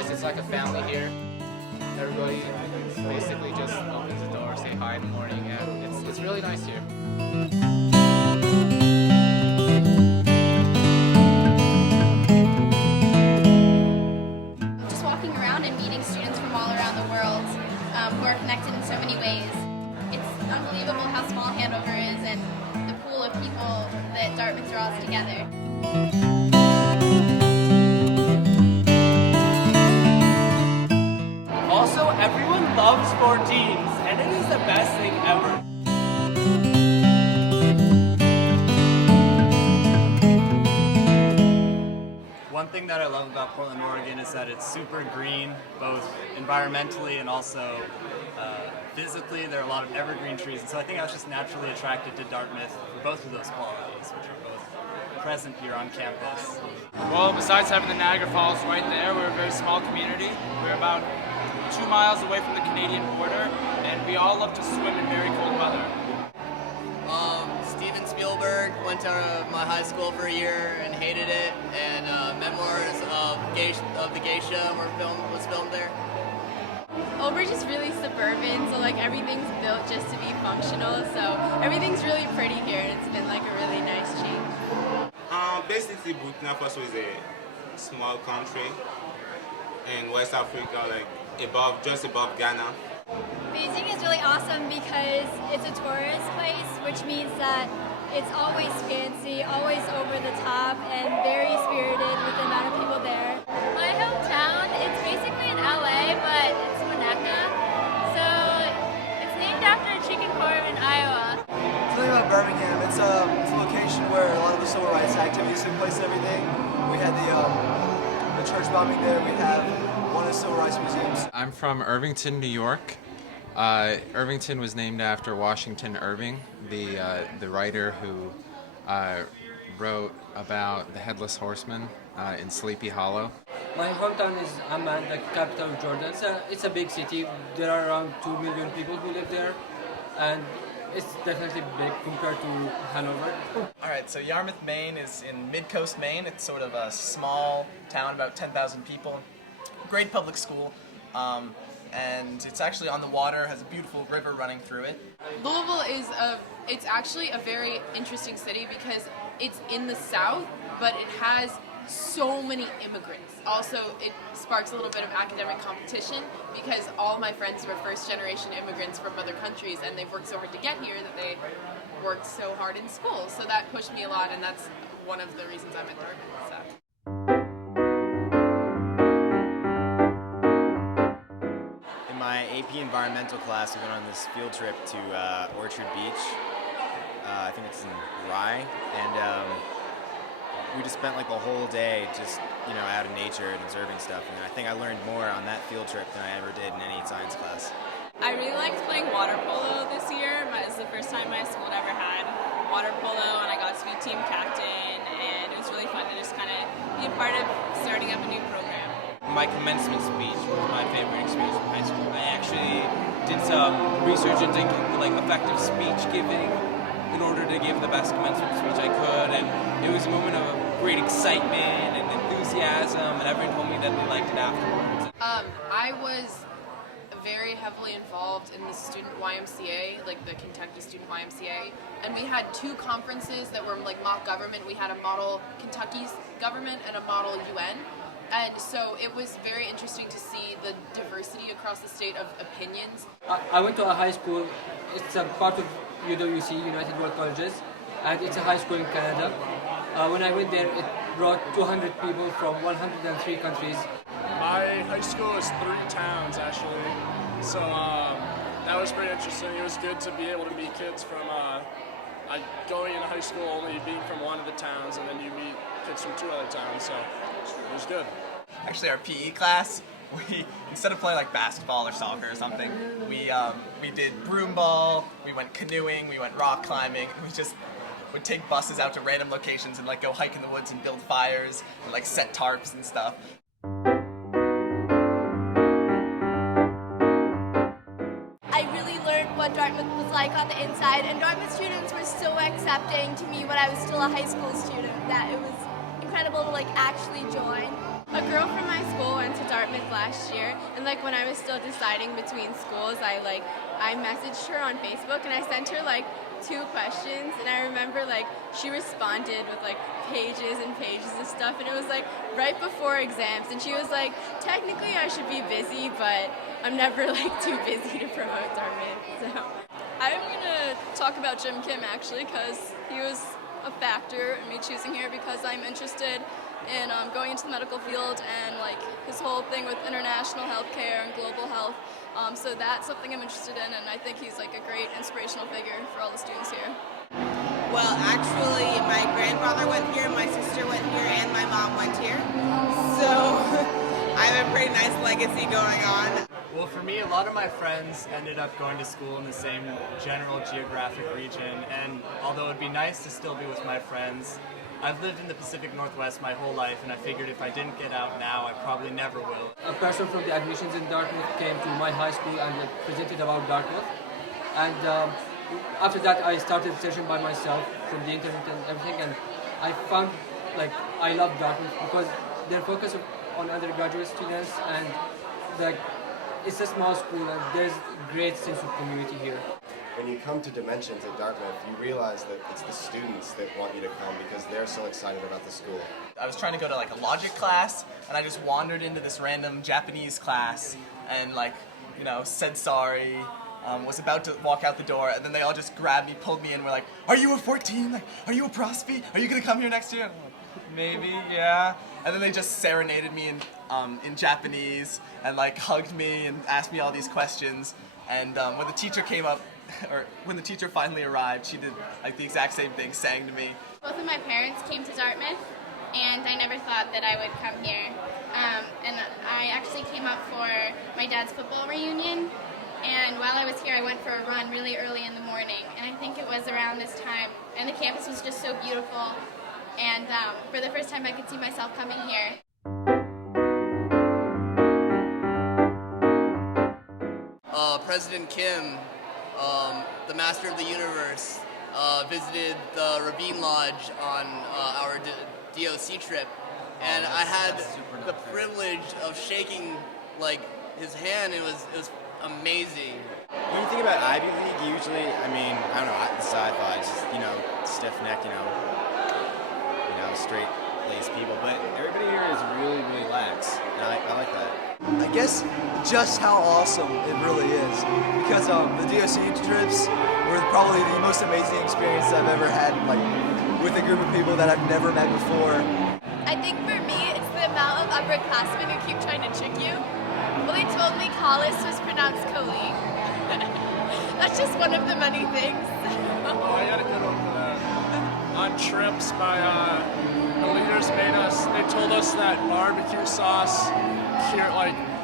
nice. It's like a family here. Everybody basically just opens the door, say hi in the morning, and it's really nice here. Just walking around and meeting students from all around the world who are connected in so many ways. It's unbelievable how small Hanover is and the pool of people that Dartmouth draws together. Also, everyone loves sport teams, and it is the best thing ever. One thing that I love about Portland, Oregon is that it's super green, both environmentally and also physically. There are a lot of evergreen trees, and so I think I was just naturally attracted to Dartmouth for both of those qualities, which are both present here on campus. Well, besides having the Niagara Falls right there, we're a very small community. We're about 2 miles away from the Canadian border, and we all love to swim in very cold weather. Steven Spielberg went to my high school for a year and hated it, and Memoirs of the Geisha was filmed there. Well, we're just really suburban, so like everything's built just to be functional, so everything's really pretty here, and it's been like a really nice change. Basically, Burkina Faso is a small country in West Africa, like just above Ghana. Beijing is really awesome because it's a tourist place, which means that it's always fancy, always over the top, and very spirited with the amount of people there. My hometown, it's basically in LA, but it's Monaca. So it's named after a chicken farm in Iowa. Something about Birmingham, it's a location where a lot of the civil rights activities took place and everything. We had the church bombing there, we have one of the civil rights museums. I'm from Irvington, New York. Irvington was named after Washington Irving, the writer who wrote about the Headless Horseman in Sleepy Hollow. My hometown is Amman, the capital of Jordan. It's a big city. There are around 2 million people who live there, and it's definitely big compared to Hanover. Alright, so Yarmouth, Maine is in mid-coast Maine. It's sort of a small town, about 10,000 people. Great public school. And it's actually on the water, has a beautiful river running through it. Louisville it's actually a very interesting city because it's in the South, but it has so many immigrants. Also, it sparks a little bit of academic competition because all my friends were first-generation immigrants from other countries, and they've worked so hard to get here that they worked so hard in school. So that pushed me a lot, and that's one of the reasons I'm at Dartmouth. So. My AP Environmental class, we went on this field trip to Orchard Beach. I think it's in Rye, and we just spent like the whole day just out in nature and observing stuff. And I think I learned more on that field trip than I ever did in any science class. I really liked playing water polo this year. It's the first time my school had ever had water polo, and I got to be team captain, and it was really fun to just kind of be a part of starting up a new program. My commencement speech was my favorite experience in high school. I actually did some research into like effective speech giving in order to give the best commencement speech I could, and it was a moment of great excitement and enthusiasm, and everyone told me that they liked it afterwards. I was very heavily involved in the student YMCA, like the Kentucky Student YMCA, and we had 2 conferences that were like mock government. We had a model Kentucky's government and a model UN. And so it was very interesting to see the diversity across the state of opinions. I went to a high school. It's a part of UWC, United World Colleges, and it's a high school in Canada. When I went there, it brought 200 people from 103 countries. My high school is 3 towns, actually. So that was pretty interesting. It was good to be able to meet kids from going into high school only being from one of the towns, and then you meet kids from 2 other towns, so it was good. Actually, our PE class, we instead of playing like basketball or soccer or something, we did broom ball, we went canoeing, we went rock climbing, and we just would take buses out to random locations and like go hike in the woods and build fires and like set tarps and stuff. I really learned what Dartmouth was like on the inside, and Dartmouth students were so accepting to me when I was still a high school student that it was incredible to like actually join. A girl from my school went to Dartmouth last year, and like when I was still deciding between schools, I messaged her on Facebook and I sent her like 2 questions, and I remember like she responded with like pages and pages of stuff, and it was like right before exams, and she was like, technically I should be busy, but I'm never like too busy to promote Dartmouth. So I'm gonna talk about Jim Kim actually, because he was a factor in me choosing here, because I'm interested in going into the medical field and like his whole thing with international healthcare and global health. So that's something I'm interested in, and I think he's like a great inspirational figure for all the students here. Well, actually, my grandfather went here, my sister went here, and my mom went here. So I have a pretty nice legacy going on. Well, for me, a lot of my friends ended up going to school in the same general geographic region, and although it'd be nice to still be with my friends, I've lived in the Pacific Northwest my whole life, and I figured if I didn't get out now, I probably never will. A person from the admissions in Dartmouth came to my high school and presented about Dartmouth. And after that, I started searching by myself from the internet and everything, and I found like I love Dartmouth because they're focused on undergraduate students, and like it's a small school and there's a great sense of community here. When you come to Dimensions at Dartmouth, you realize that it's the students that want you to come because they're so excited about the school. I was trying to go to like a logic class, and I just wandered into this random Japanese class and like, you know, said sorry, was about to walk out the door, and then they all just grabbed me, pulled me in, were like, "Are you a 14? Like, are you a prospe? Are you gonna come here next year?" And I'm like, "Maybe, yeah." And then they just serenaded me in Japanese and like hugged me and asked me all these questions. And when the teacher came up, or when the teacher finally arrived, she did like the exact same thing, sang to me. Both of my parents came to Dartmouth, and I never thought that I would come here. And I actually came up for my dad's football reunion, and while I was here, I went for a run really early in the morning, and I think it was around this time, and the campus was just so beautiful, and for the first time I could see myself coming here. President Kim, the Master of the Universe, visited the Ravine Lodge on our DOC trip, and I had the privilege of shaking like his hand. It was amazing. When you think about Ivy League, usually, I mean, I don't know, this is how I thought, it's just, you know, stiff-necked, you know, straight-laced people, but everybody here is really, really lax, and I like that. I guess just how awesome it really is, because the DOC trips were probably the most amazing experience I've ever had, like with a group of people that I've never met before. I think for me, it's the amount of upperclassmen who keep trying to trick you. Well, they told me Collis was pronounced Coley. That's just one of the many things. Oh, I got a good one for that. On trips, the leaders they told us that barbecue sauce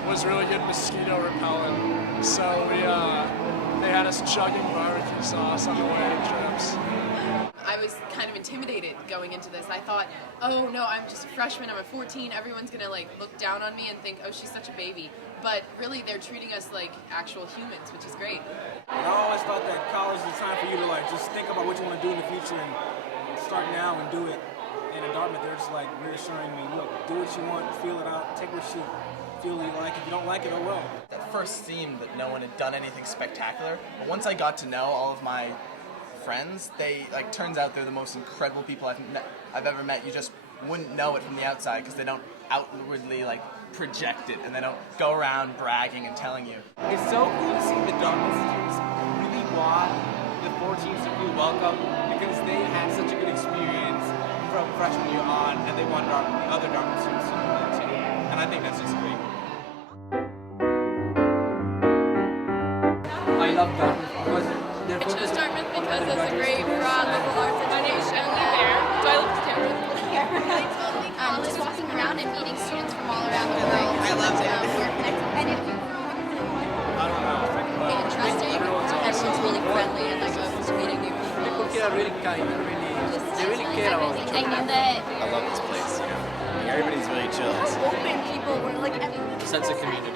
was really good mosquito repellent. So they had us chugging barbecue sauce on the way to trips. I was kind of intimidated going into this. I thought, oh no, I'm just a freshman, I'm a 14, everyone's gonna like look down on me and think, oh, she's such a baby. But really, they're treating us like actual humans, which is great. And I always thought that college is a time for you to like just think about what you want to do in the future and start now and do it. And in Dartmouth, they're just like reassuring me, look, do what you want, feel it out, take what you feel you like. If you don't like it, oh well. At first seemed that no one had done anything spectacular, but once I got to know all of my friends, turns out they're the most incredible people I've ever met. You just wouldn't know it from the outside because they don't outwardly project it, and they don't go around bragging and telling you. It's so cool to see the Dartmouth students really want the 14s to feel welcome because they had such a good experience from freshman year on, and they want the other Dartmouth students to do that too. And I think that's just great. I love Dartmouth because they're I chose Dartmouth because it's a great broad liberal arts education. Do I look camera? Just walking around and meeting students from all around the world. I loved it. And if you're interesting, everyone's really friendly and just meeting new people. People here are really kind, they really care about each other. I love this place, you know. Like, everybody's really chill. Open people were like Sense of community.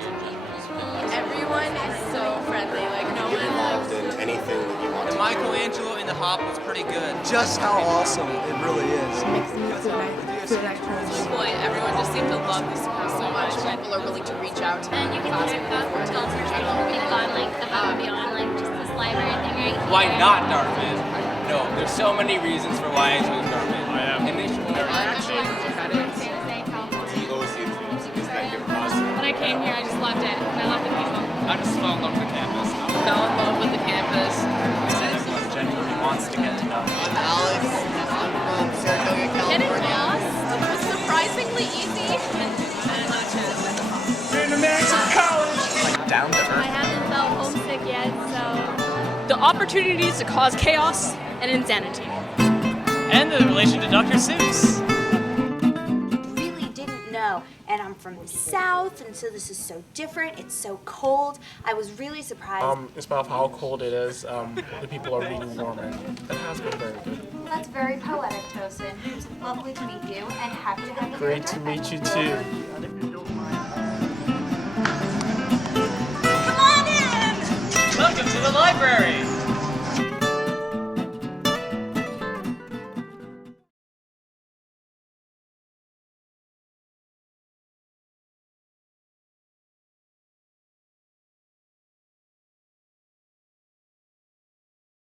everyone is so friendly. Like no Get one involved in anything that you want to do. Michelangelo in the hop was pretty good. Just how awesome it really is. Boy, everyone just seemed to love this school so much. People are willing to reach reach out to And you can check out we've gone like above and beyond like just this library thing right here. Why not Dartmouth? No, there's so many reasons for why I chose Dartmouth. Initially, When I came here, I just loved it. And I love the people. I just fell in love with the campus. Fell in love with the campus. Everyone genuinely wants to get to know me. I'm Alex. I'm from Saratoga, Getting California. lost was surprisingly easy. Like down to I earth. haven't felt homesick yet, so The opportunities to cause chaos and insanity. And the relation to Dr. Seuss. Really didn't know, and I'm from the south, and so this is so different. It's so cold. I was really surprised. In spite of how cold it is, the people are really warm, and it has been very good. That's very poetic, Tosin. It's lovely to meet you, and happy to have you. Great to meet you too. Welcome to the library.